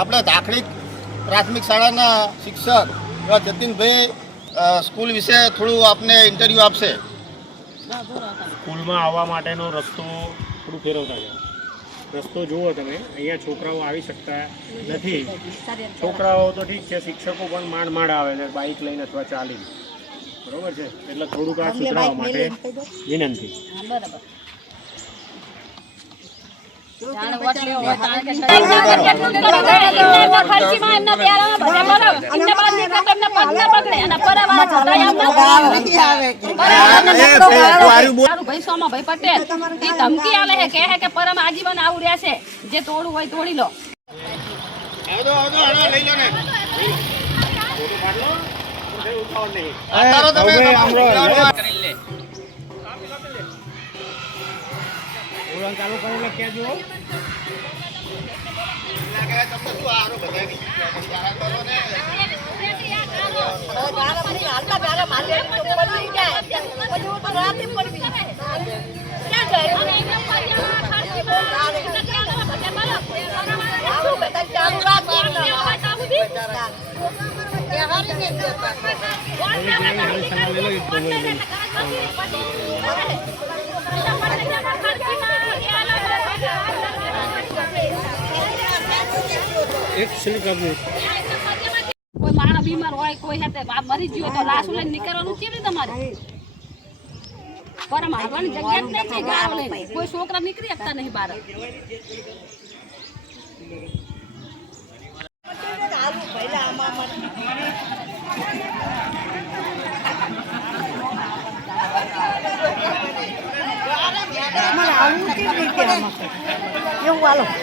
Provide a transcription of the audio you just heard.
આપણા ધાખડી પ્રાથમિક શાળાના શિક્ષક એવા જતીનભાઈ સ્કૂલ વિશે થોડું આપને ઇન્ટરવ્યૂ આપશે. સ્કૂલમાં આવવા માટેનો રસ્તો થોડું ફેરવતા જાઓ. રસ્તો જુઓ તમે, અહીંયા છોકરાઓ આવી શકતા નથી. છોકરાઓ તો ઠીક છે, શિક્ષકો પણ માંડ આવે છે બાઇક લઈને અથવા ચાલીને, બરોબર છે. એટલે થોડુંક આ સુધરાવવા માટે વિનંતી. ભાઈ પટેલ ધમકી આલે છે કે પરમ આજીવન આવું રહેશે, જે તોડવું હોય તોડી લો. ચાલુ કરીને કહેજો. કોઈ માણસ બીમાર હોય, કોઈ મરી ગયો તો લાશ લઈને નીકળવાનું કેવી રીતે તમારે? પરમ આવવાની જગ્યા જ નથી. ગાળો લઈને કોઈ છોકરા નીકળી શકતા નહીં બહાર. એવું હાલો ને